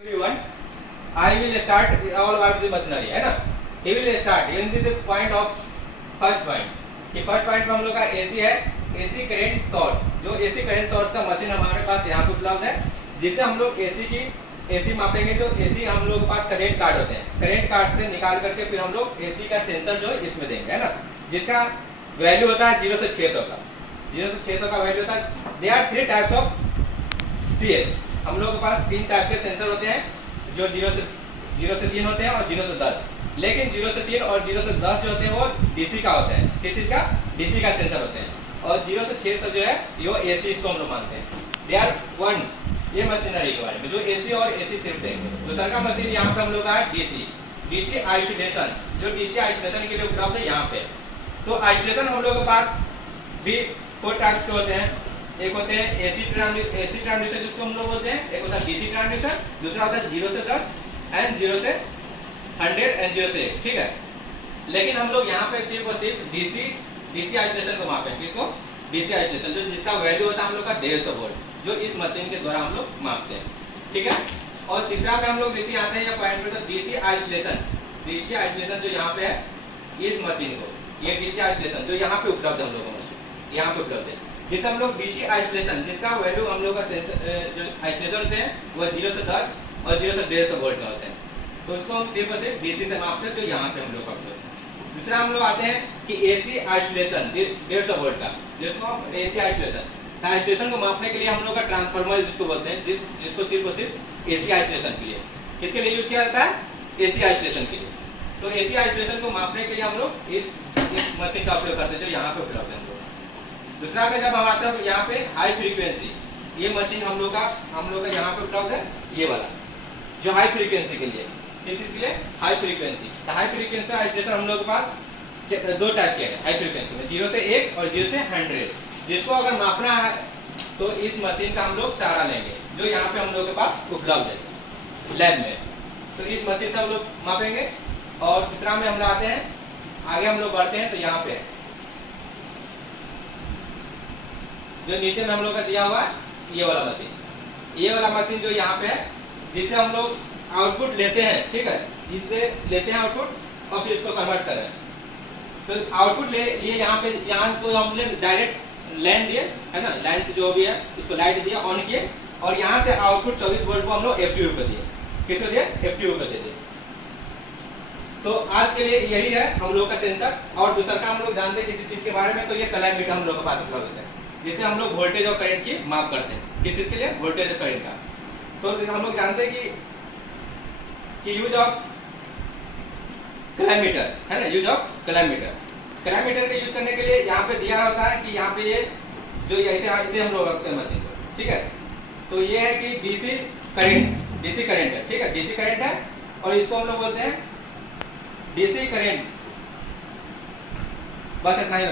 Everyone, I will start all about the machinery है ना. He will start. ये the point of first point. कि first point में हम लोग का AC है, AC current source. जो AC current source का मशीन हमारे पास यहाँ पे उपलब्ध है, जिससे हम लोग AC मापेंगे. तो AC हम लोग के पास करंट कार्ड होते हैं. करंट कार्ड से निकाल करके फिर हम लोग AC का सेंसर जो है इसमें देंगे है ना, जिसका वैल्यू होता है 0 से 600 का. 0 से 600 का वैल्यू होता है. There are 3 types of CS. हम लोग के पास 3 टाइप के सेंसर होते हैं, जो 0 से 3 होते हैं और 0 से 10. लेकिन 0 से 3 और 0 से 10 जो होते हैं वो DC का होते हैं. किस चीज का? DC का सेंसर होते हैं. और 0 से 600 जो है ये AC, इसको हम लोग मानते हैं. They are one. ये मशीनरी के बारे में जो AC और AC सिर्फ देंगे. दूसरा का मशीन यहाँ पे हम लोग का है DC आइसोलेशन. जो DC आइसोलेशन के लिए उपलब्ध है यहाँ पे. तो आइसोलेशन हम लोग के पास भी 4 टाइप्स के होते हैं. एक होते हैं AC ट्रांसड्यूसर जिसको हम लोग बोलते हैं. एक होता है DC ट्रांसड्यूसर. दूसरा होता है 0 से 10 एंड 0 से 100 एंड 0 से 1. ठीक है. लेकिन हम लोग यहाँ पे सिर्फ और सिर्फ DC आइसोलेशन को मापें. किसको? DC आइसोलेशन, जो जिसका वैल्यू होता है हम लोग का 150 वोल्ट, जो इस मशीन के द्वारा हम लोग मापते हैं. ठीक है. और तीसरा में हम लोग DC आते हैं या पॉइंट पे, DC आइसोलेशन जो यहाँ पे है इस मशीन को, ये DC आइसोलेशन जो यहाँ पे उपलब्ध है हम लोगों को यहाँ पे उपलब्ध है, जिसे हम लोग DC आइसोलेशन जिसका वैल्यू हम लोग का जो आइसोलेशन होते हैं वो 0 से 10 और 0 से 150 वोल्ट का होते हैं. तो उसको हम सिर्फ और सिर्फ DC से मापते हैं, जो यहाँ पे हम लोग का. दूसरा हम लोग आते हैं कि AC आइसोलेशन 150 वोल्ट का, जिसको हम AC आइसोलेशन को मापने के लिए हम लोग का ट्रांसफार्मर जिसको बोलते हैं, जिसको सिर्फ और सिर्फ AC आइसोलेशन के लिए, किसके लिए यूज किया जाता है? AC आइसोलेशन के लिए. तो AC आइसोलेशन को मापने के लिए हम लोग इस मशीन का उपयोग करते हैं, जो यहाँ पे उपलब्ध है. दूसरा में जब हम आते हैं यहाँ पे हाई फ्रीक्वेंसी, ये मशीन हम लोग का यहाँ पे उपलब्ध है, ये वाला जो हाई फ्रीक्वेंसी के लिए. किस चीज के लिए? High frequency. तो हाई फ्रीक्वेंसी आइसोलेशन हम लोग के पास 2 टाइप के हैं हाई फ्रीक्वेंसी में, 0 से 1 और 0 से 100. जिसको अगर मापना है तो इस मशीन का हम लोग सहारा लेंगे, जो यहाँ पे हम लोग के पास उपलब्ध है लैब में. तो इस मशीन से हम लोग मापेंगे. और तीसरा में हम लोग आते हैं, आगे हम लोग बढ़ते हैं. तो यहाँ पे जो नीचे में हम लोग का दिया हुआ है ये वाला मशीन जो यहाँ पे है, जिसे हम लोग आउटपुट लेते हैं. ठीक है. इससे लेते हैं आउटपुट और फिर इसको कन्वर्ट करें. तो आउटपुट लिए यहाँ तो हमने डायरेक्ट लाइन दिए है ना, लाइन से जो भी है इसको लाइट दिया, ऑन किए, और यहाँ से आउटपुट 24 वोल्ट को हम लोग FTU को दिए. किसको दिए? FTU को दे दिए. तो आज के लिए यही है हम लोग का सेंसर. और दूसरा का हम लोग जानते हैं किसी चीज के बारे में, तो ये कलामीटर हम लोग के पास उपलब्ध है, जिससे हम लोग वोल्टेज और करंट की माप करते हैं. किस चीज के लिए? वोल्टेज और करंट का. तो हम लोग जानते हैं कि यूज ऑफ कलामीटर है ना, यूज ऑफ कलामीटर के यूज करने के लिए यहाँ पे दिया होता है कि यहाँ पे ये जो ऐसे हम लोग रखते हैं मशीन को. ठीक है. तो ये है कि DC करंट है. ठीक है. DC करंट है और इसको हम लोग बोलते हैं DC करंट. बस इतना ही.